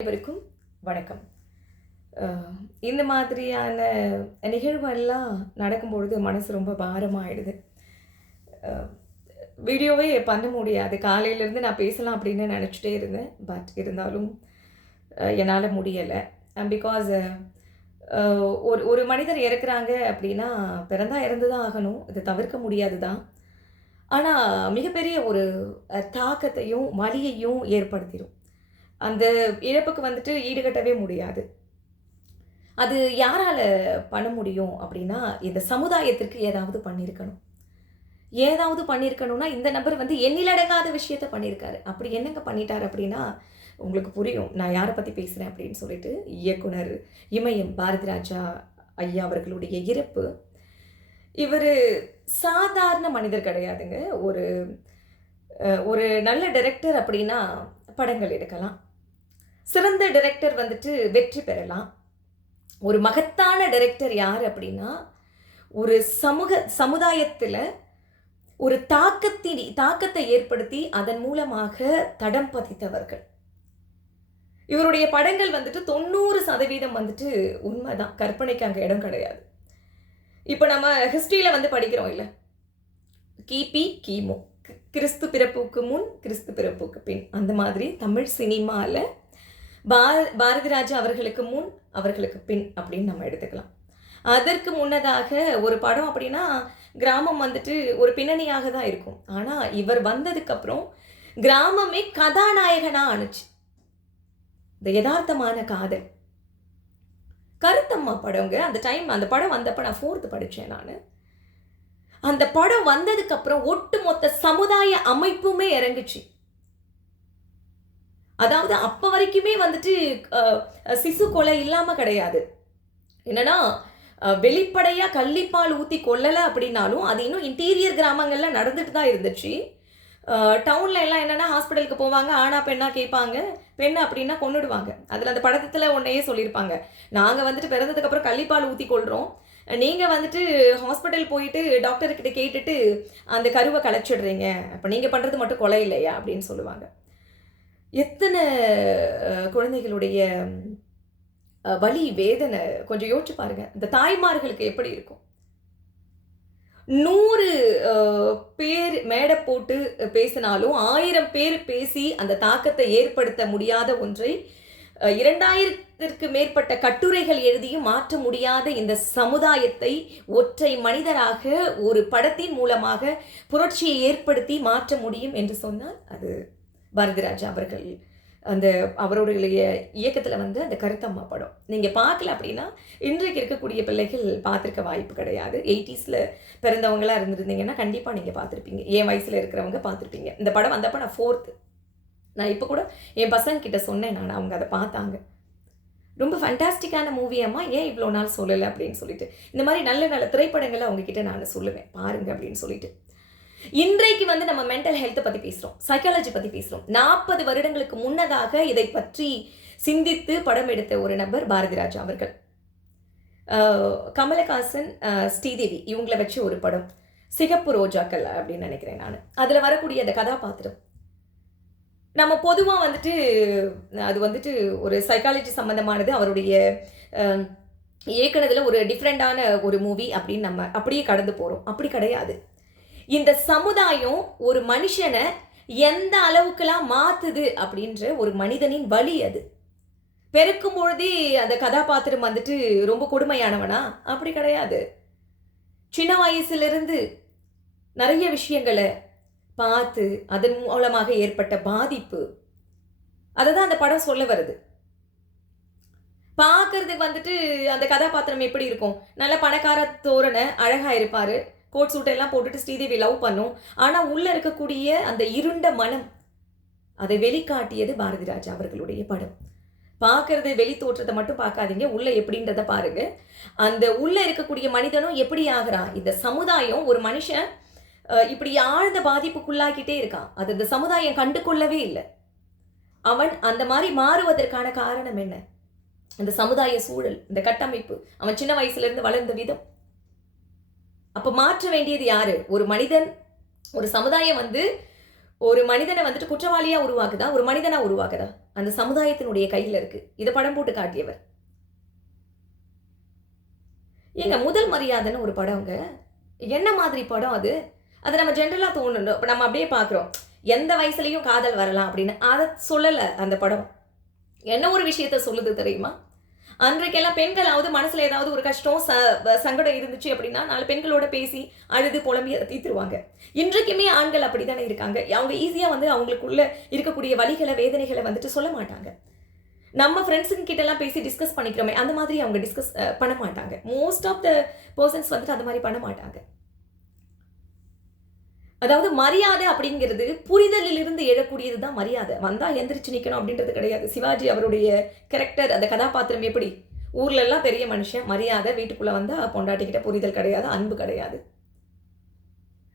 அனைவருக்கும் வணக்கம். இந்த மாதிரியான நிகழ்வெல்லாம் நடக்கும்பொழுது மனசு ரொம்ப பாரமாயிடுது. வீடியோவே பண்ண முடியாது. காலையிலேருந்து நான் பேசலாம் அப்படின்னு நினச்சிட்டே இருந்தேன். பட் இருந்தாலும் என்னால் முடியலை. பிகாஸ் ஒரு ஒரு மனிதர் இறக்குறாங்க அப்படின்னா பிறந்தா இறந்து தான் ஆகணும். இதை தவிர்க்க முடியாது தான். ஆனால் மிகப்பெரிய ஒரு தாக்கத்தையும் வலியையும் ஏற்படுத்திடும். அந்த இழப்புக்கு வந்துட்டு ஈடுகட்டவே முடியாது. அது யாரால பண்ண முடியும் அப்படின்னா, இந்த சமுதாயத்திற்கு ஏதாவது பண்ணியிருக்கணும். ஏதாவது பண்ணியிருக்கணும்னா, இந்த நபர் வந்து எண்ணிலடங்காத விஷயத்த பண்ணியிருக்காரு. அப்படி என்னங்க பண்ணிட்டார் அப்படின்னா, உங்களுக்கு புரியும் நான் யாரை பற்றி பேசுகிறேன் அப்படின்னு சொல்லிட்டு. இயக்குனர் இமயம் பாரதிராஜா ஐயா அவர்களுடைய இறப்பு. இவர் சாதாரண மனிதர் கிடையாதுங்க. ஒரு ஒரு நல்ல டைரக்டர் அப்படின்னா படங்கள் எடுக்கலாம். சிறந்த டைரக்டர் வந்துட்டு வெற்றி பெறலாம். ஒரு மகத்தான டைரக்டர் யார் அப்படின்னா, ஒரு சமுதாயத்தில் ஒரு தாக்கத்தை ஏற்படுத்தி அதன் மூலமாக தடம் பதித்தவர்கள். இவருடைய படங்கள் வந்துட்டு 90% வந்துட்டு உண்மைதான். கற்பனைக்கு அங்கே இடம் கிடையாது. இப்போ நம்ம ஹிஸ்ட்ரியில் வந்து படிக்கிறோம் இல்லை, கிபி கிமு, கிறிஸ்து பிறப்புக்கு முன் கிறிஸ்து பிறப்புக்கு பின். அந்த மாதிரி தமிழ் சினிமாவில் பாரதிராஜா அவர்களுக்கு முன் அவர்களுக்கு பின் அப்படின்னு நம்ம எடுத்துக்கலாம். அதற்கு முன்னதாக ஒரு படம் அப்படின்னா கிராமம் வந்துட்டு ஒரு பின்னணியாக தான் இருக்கும். ஆனால் இவர் வந்ததுக்கப்புறம் கிராமமே கதாநாயகனாக ஆணுச்சு. இந்த யதார்த்தமான காதல், கருத்தம்மா படங்க. அந்த படம் வந்தப்போ நான் 4th படித்தேன். நான் அந்த படம் வந்ததுக்கப்புறம் ஒட்டுமொத்த சமுதாய அமைப்புமே இறங்குச்சு. அதாவது அப்போ வரைக்குமே வந்துட்டு சிசு கொலை இல்லாமல் கிடையாது. என்னன்னா வெளிப்படையாக கள்ளிப்பால் ஊற்றி கொல்லலை அப்படின்னாலும் அது இன்னும் இன்டீரியர் கிராமங்களில் நடந்துட்டு தான் இருந்துச்சு. டவுனில் எல்லாம் என்னென்னா ஹாஸ்பிட்டலுக்கு போவாங்க, ஆனா பெண்ணா கேட்பாங்க, பெண்ணு அப்படின்னா கொண்டுடுவாங்க. அதில் அந்த படத்தில் ஒன்றையே சொல்லியிருப்பாங்க, நாங்கள் வந்துட்டு பிறந்ததுக்கப்புறம் கள்ளிப்பால் ஊற்றி கொள்கிறோம், நீங்கள் வந்துட்டு ஹாஸ்பிட்டல் போயிட்டு டாக்டர்கிட்ட கேட்டுட்டு அந்த கருவை கலைச்சிடுறீங்க, அப்போ நீங்கள் பண்ணுறது மட்டும் கொலை இல்லையா அப்படின்னு சொல்லுவாங்க. எத்தனை குழந்தைகளுடைய வலி வேதனை கொஞ்சம் யோசிச்சு பாருங்க. இந்த தாய்மார்களுக்கு எப்படி இருக்கும்? 100 பேர் மேடை போட்டு பேசினாலும் 1000 பேர் பேசி அந்த தாக்கத்தை ஏற்படுத்த முடியாத ஒன்றை 2000த்திற்கு மேற்பட்ட கட்டுரைகள் எழுதியும் மாற்ற முடியாத இந்த சமுதாயத்தை ஒற்றை மனிதராக ஒரு படத்தின் மூலமாக புரட்சியை ஏற்படுத்தி மாற்ற முடியும் என்று சொன்னால் அது பாரதிராஜா அவர்கள் அவருடைய இயக்கத்தில் வந்து அந்த கருத்தம்மா படம் நீங்கள் பார்க்கல அப்படின்னா இன்றைக்கு இருக்கக்கூடிய பிள்ளைகள் பார்த்துருக்க வாய்ப்பு கிடையாது. 80s பிறந்தவங்களாக இருந்திருந்தீங்கன்னா கண்டிப்பாக நீங்கள் பார்த்துருப்பீங்க. என் வயசில் இருக்கிறவங்க பார்த்துருப்பீங்க. இந்த படம் வந்தப்போ நான் 4th. நான் இப்போ கூட என் பசங்கக்கிட்ட சொன்னேன், அவங்க அதை பார்த்தாங்க. ரொம்ப ஃபேண்டாஸ்டிக்கான மூவி அம்மா, ஏன் இவ்வளோ நாள் சொல்லலை அப்படின்னு சொல்லிட்டு. இந்த மாதிரி நல்ல நல்ல திரைப்படங்களை அவங்கக்கிட்ட நான் சொல்லுவேன், பாருங்க அப்படின்னு சொல்லிட்டு. இன்றைக்கு வந்து நம்ம மென்டல் ஹெல்த்தை பற்றி பேசுகிறோம், சைக்காலஜி பற்றி பேசுகிறோம். 40 வருடங்களுக்கு முன்னதாக இதை பற்றி சிந்தித்து படம் எடுத்த ஒரு நபர் பாரதிராஜா அவர்கள். கமலஹாசன், ஸ்ரீதேவி இவங்களை வச்சு ஒரு படம், சிகப்பு ரோஜாக்கள் அப்படின்னு நினைக்கிறேன் நான். அதில் வரக்கூடிய அந்த கதாபாத்திரம் நம்ம பொதுவாக வந்துட்டு அது வந்துட்டு ஒரு சைக்காலஜி சம்மந்தமானது. அவருடைய இயக்குனதில் ஒரு டிஃப்ரெண்டான ஒரு மூவி அப்படின்னு நம்ம அப்படியே கடந்து போகிறோம். அப்படி கிடையாது. இந்த சமுதாயம் ஒரு மனுஷனை எந்த அளவுக்குலாம் மாற்றுது அப்படின்ற ஒரு மனிதனின் வலி. அது பெருக்கும் பொழுதே அந்த கதாபாத்திரம் வந்துட்டு ரொம்ப கொடுமையானவனா? அப்படி கிடையாது. சின்ன வயசுலேருந்து நிறைய விஷயங்களை பார்த்து அதன் மூலமாக ஏற்பட்ட பாதிப்பு, அதை தான் அந்த படம் சொல்ல வருது. பார்க்கறதுக்கு வந்துட்டு அந்த கதாபாத்திரம் எப்படி இருக்கும்? நல்ல பணக்கார தோரணை, அழகாக இருப்பார், கோட் சூட்டெல்லாம் போட்டுட்டு ஸ்ரீதேவி லவ் பண்ணும். ஆனால் உள்ளே இருக்கக்கூடிய அந்த இருண்ட மனம், அதை வெளிக்காட்டியது பாரதிராஜா அவர்களுடைய படம். பார்க்கறது வெளி தோற்றத்தை மட்டும் பார்க்காதீங்க, உள்ளே எப்படின்றத பாருங்க. அந்த உள்ளே இருக்கக்கூடிய மனிதனும் எப்படி ஆகிறான்? இந்த சமுதாயம் ஒரு மனுஷன் இப்படி ஆழ்ந்த பாதிப்புக்குள்ளாக்கிட்டே இருக்கான். அது இந்த சமுதாயம் கண்டு கொள்ளவே இல்லை. அவன் அந்த மாதிரி மாறுவதற்கான காரணம் என்ன? இந்த சமுதாய சூழல், இந்த கட்டமைப்பு, அவன் சின்ன வயசுலேருந்து வளர்ந்த விதம். அப்போ மாற்ற வேண்டியது யாரு? ஒரு மனிதன், ஒரு சமுதாயம் வந்து ஒரு மனிதனை வந்துட்டு குற்றவாளியா உருவாக்குதா, ஒரு மனிதனா உருவாக்குதா? அந்த சமுதாயத்தினுடைய கையில இருக்கு. இத படம் போட்டு காட்டியவர். ஏங்க முதல் மரியாதைன்னு ஒரு படங்க. என்ன மாதிரி படம் அது? அது நம்ம ஜெனரலா தோணணும். இப்ப நம்ம அப்படியே பார்க்குறோம். எந்த வயசுலயும் காதல் வரலாம் அப்படின்னு. அத சொல்லல அந்த படம். என்ன ஒரு விஷயத்த சொல்லுது தெரியுமா? அன்றைக்கெல்லாம் பெண்களாவது மனசுல ஏதாவது ஒரு கஷ்டம், சங்கடம் இருந்துச்சு அப்படின்னா, 4 பெண்களோட பேசி, அழுது, புலம்பி அத தீர்த்துருவாங்க. இன்றைக்குமே ஆண்கள் அப்படித்தானே இருக்காங்க. அவங்க ஈஸியா வந்து அவங்களுக்குள்ள இருக்கக்கூடிய வலிகள, வேதனைகள வந்துட்டு சொல்ல மாட்டாங்க. நம்ம ஃப்ரெண்ட்ஸுங்க கிட்டலாம் பேசி டிஸ்கஸ் பண்ணிக்கிறோமே, அந்த மாதிரி அவங்க டிஸ்கஸ் பண்ண மாட்டாங்க. மோஸ்ட் ஆஃப் த பெர்சன்ஸ் வந்துட்டு அந்த மாரி பண்ண மாட்டாங்க. அதாவது மரியாதை அப்படிங்கிறது புரிதலிலிருந்து எழக்கூடியது தான் மரியாதை. வந்தா எந்திரிச்சு நிக்கணும் அப்படின்றது கிடையாது. சிவாஜி அவருடைய கேரக்டர், அந்த கதாபாத்திரம் எப்படி? ஊர்லலாம் பெரிய மனுஷன், மரியாதை, வீட்டுக்குள்ள வந்தா பொண்டாட்டிகிட்ட புரிதல் கிடையாது, அன்பு கிடையாது.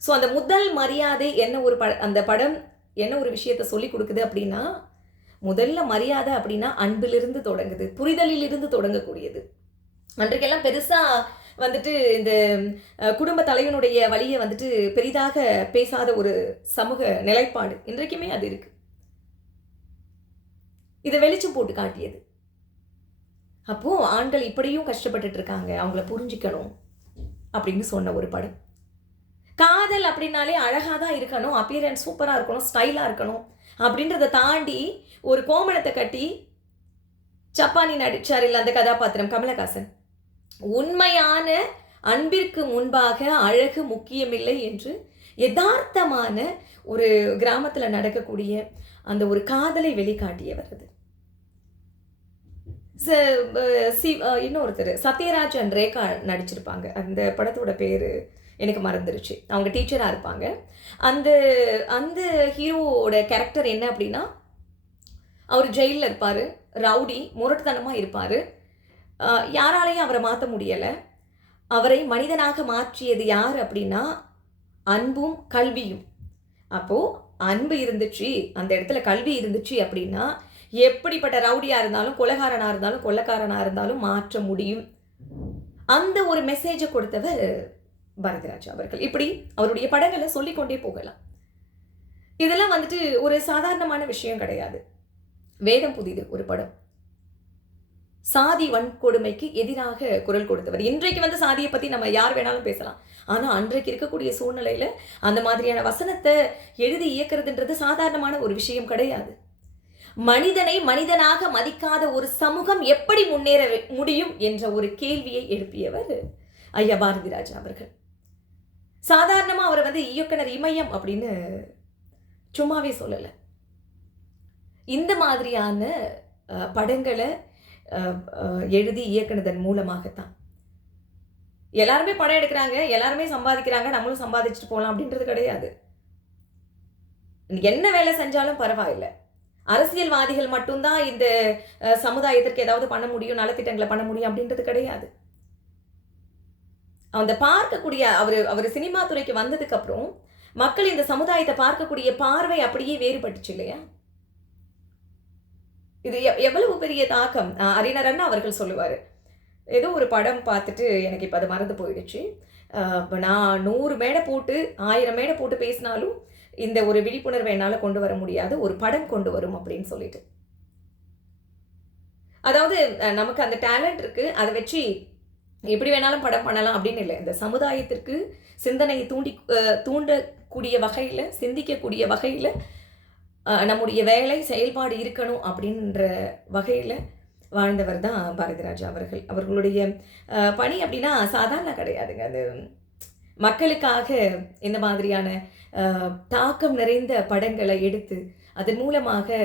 ஸோ அந்த முதல் மரியாதை என்ன ஒரு அந்த படம் என்ன ஒரு விஷயத்த சொல்லிக் குடுக்குது அப்படின்னா, முதல்ல மரியாதை அப்படின்னா அன்பிலிருந்து தொடங்குது. புரிதலிலிருந்து தொடங்கக்கூடியது. அன்றைக்கெல்லாம் பெருசா வந்துட்டு இந்த குடும்ப தலைவனுடைய வலிய வந்துட்டு பெரிதாக பேசாத ஒரு சமூக நிலைப்பாடு. இன்றைக்குமே அது இருக்கு. இத வெளிச்சம் போட்டு காட்டியது. அப்போ ஆண்கள் இப்படியும் கஷ்டப்பட்டுட்டு இருக்காங்க. அவங்கள புரிஞ்சுக்கணும் அப்படின்னு சொன்ன ஒரு படம். காதல் அப்படின்னாலே அழகா தான் இருக்கணும். அப்பியரன்ஸ் சூப்பரா இருக்கணும். ஸ்டைலா இருக்கணும். அப்படின்றத தாண்டி ஒரு கோமணத்த கட்டி சப்பானி நடிச்சார் இல்ல அந்த கதாபாத்திரம் கமலஹாசன். உண்மையான அன்பிற்கு முன்பாக அழகு முக்கியமில்லை என்று யதார்த்தமான ஒரு கிராமத்துல நடக்கக்கூடிய அந்த ஒரு காதலை வெளிக்காட்டியவர் அது. இன்னொருத்தர் சத்யராஜ் அண்ட் ரேகா நடிச்சிருப்பாங்க. அந்த படத்தோட பேரு எனக்கு மறந்துருச்சு. அவங்க டீச்சரா இருப்பாங்க. அந்த அந்த ஹீரோவோட கேரக்டர் என்ன அப்படின்னா, அவர் ஜெயில்ல இருப்பாரு. ரவுடி, முரட்டுத்தனமா இருப்பாரு. யாராலையும் அவரை மாற்ற முடியலை. அவரை மனிதனாக மாற்றியது யார் அப்படின்னா அன்பும் கல்வியும். அப்போது அன்பு இருந்துச்சு, அந்த இடத்துல கல்வி இருந்துச்சு அப்படின்னா எப்படிப்பட்ட ரவுடியாக இருந்தாலும், கொலைகாரனாக இருந்தாலும், கொள்ளைக்காரனாக இருந்தாலும் மாற்ற முடியும். அந்த ஒரு மெசேஜை கொடுத்தவர் பாரதிராஜா அவர்கள். இப்படி அவருடைய படங்களை சொல்லிக்கொண்டே போகலாம். இதெல்லாம் வந்துட்டு ஒரு சாதாரணமான விஷயம் கிடையாது. வேதம் புதிது ஒரு படம். சாதி வன்கொடுமைக்கு எதிராக குரல் கொடுத்தவர். இன்றைக்கு வந்து சாதியை பற்றி நம்ம யார் வேணாலும் பேசலாம். ஆனால் அன்றைக்கு இருக்கக்கூடிய சூழ்நிலையில் அந்த மாதிரியான வசனத்தை எழுதி இயக்கிறதுன்றது சாதாரணமான ஒரு விஷயம் கிடையாது. மனிதனை மனிதனாக மதிக்காத ஒரு சமூகம் எப்படி முன்னேற முடியும் என்ற ஒரு கேள்வியை எழுப்பியவர் ஐயா பாரதிராஜா அவர்கள். சாதாரணமாக அவரை வந்து இயக்குனர் இமயம் அப்படின்னு சும்மாவே சொல்லலை. இந்த மாதிரியான படங்களை எழுதி இயக்குனதன் மூலமாகத்தான். எல்லாருமே படம் எடுக்கிறாங்க, எல்லாருமே சம்பாதிக்கிறாங்க, நம்மளும் சம்பாதிச்சுட்டு போகலாம் அப்படின்றது கிடையாது. என்ன வேலை செஞ்சாலும் பரவாயில்லை. அரசியல்வாதிகள் மட்டும்தான் இந்த சமுதாயத்திற்கு ஏதாவது பண்ண முடியும், நலத்திட்டங்களை பண்ண முடியும் அப்படின்றது கிடையாது. அந்த பார்க்கக்கூடிய அவர் சினிமா துறைக்கு வந்ததுக்கு அப்புறம் மக்கள் இந்த சமுதாயத்தை பார்க்கக்கூடிய பார்வை அப்படியே வேறுபட்டுச்சு இல்லையா? இது எவ்வளவு பெரிய தாக்கம். அறிஞர் அண்ணா அவர்கள் சொல்லுவார், ஏதோ ஒரு படம் பார்த்துட்டு எனக்கு இப்போ அது மறந்து போயிடுச்சு. நான் 100 மேடை போட்டு 1000 மேடை போட்டு பேசினாலும் இந்த ஒரு விழிப்புணர்வை என்னால் கொண்டு வர முடியாது, ஒரு படம் கொண்டு வரும் அப்படின்னு சொல்லிட்டு. அதாவது நமக்கு அந்த டேலண்ட் இருக்குது, அதை வச்சு எப்படி வேணாலும் படம் பண்ணலாம் அப்படின்னு இல்லை. இந்த சமுதாயத்திற்கு சிந்தனையை தூண்டக்கூடிய வகையில், சிந்திக்கக்கூடிய வகையில் நம்முடைய வேலை செயல்பாடு இருக்கணும் அப்படின்ற வகையில் வாழ்ந்தவர் தான் பாரதிராஜா அவர்கள். அவர்களுடைய பணி அப்படின்னா சாதாரண கிடையாதுங்க. அது மக்களுக்காக இந்த மாதிரியான தாக்கம் நிறைந்த படங்களை எடுத்து அதன் மூலமாக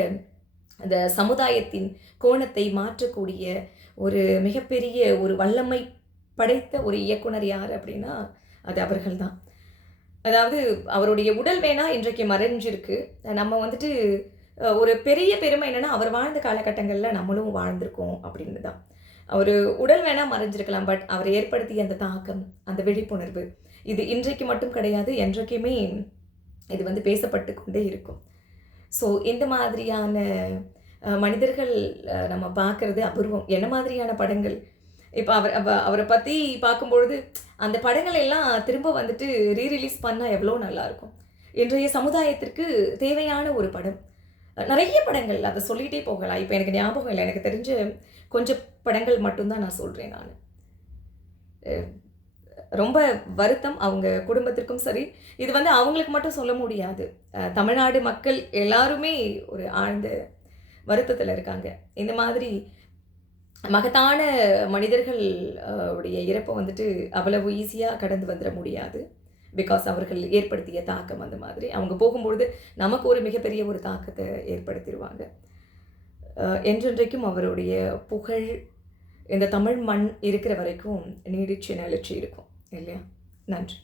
அந்த சமுதாயத்தின் கோணத்தை மாற்றக்கூடிய ஒரு மிகப்பெரிய ஒரு வல்லமை படைத்த ஒரு இயக்குனர் யார் அப்படின்னா அது அவர்கள் தான். அதாவது அவருடைய உடல் வேணா இன்றைக்கு மறைஞ்சிருக்கு. நம்ம வந்துட்டு ஒரு பெரிய பெருமை என்னென்னா அவர் வாழ்ந்த காலகட்டங்களில் நம்மளும் வாழ்ந்திருக்கோம் அப்படின்னு தான். அவர் உடல் வேணா மறைஞ்சிருக்கலாம், பட் அவர் ஏற்படுத்திய அந்த தாக்கம், அந்த விழிப்புணர்வு, இது இன்றைக்கு மட்டும் கிடையாது, என்றைக்குமே இது வந்து பேசப்பட்டு கொண்டே இருக்கும். ஸோ இந்த மாதிரியான மனிதர்கள் நம்ம பார்க்குறது அபூர்வம். என்ன மாதிரியான படங்கள் இப்போ அவரை பற்றி பார்க்கும்பொழுது அந்த படங்கள் எல்லாம் திரும்ப வந்துட்டு ரீரிலீஸ் பண்ணால் எவ்வளோ நல்லாயிருக்கும். இன்றைய சமுதாயத்திற்கு தேவையான ஒரு படம். நிறைய படங்கள் அத சொல்லிட்டே போகலாம். இப்ப எனக்கு ஞாபகம் இல்ல. எனக்கு தெரிஞ்ச கொஞ்சம் படங்கள் மட்டும் தான் நான் சொல்றேன் நானு. அ ரொம்ப வருத்தம் அவங்க குடும்பத்திற்கும் சரி. இது வந்து அவங்களுக்கு மட்டும் சொல்ல முடியாது. தமிழ்நாடு மக்கள் எல்லாருமே ஒரு ஆழ்ந்த வருத்தத்தில இருக்காங்க. இந்த மாதிரி மகத்தான மனிதர்கள் உடைய இறப்ப வந்துட்டு அவ்வளவு ஈஸியா கடந்து வந்துர முடியாது. பிகாஸ் அவர்கள் ஏற்படுத்திய தாக்கம் அந்த மாதிரி. அவங்க போகும்பொழுது நமக்கு ஒரு மிகப்பெரிய ஒரு தாக்கத்த ஏற்படுத்திருவாங்க. என்றென்றைக்கும் அவருடைய புகழ் இந்த தமிழ் மண் இருக்கிற வரைக்கும் நீடிச்சு நிலைச்சு இருக்கும் இல்லையா? நன்றி.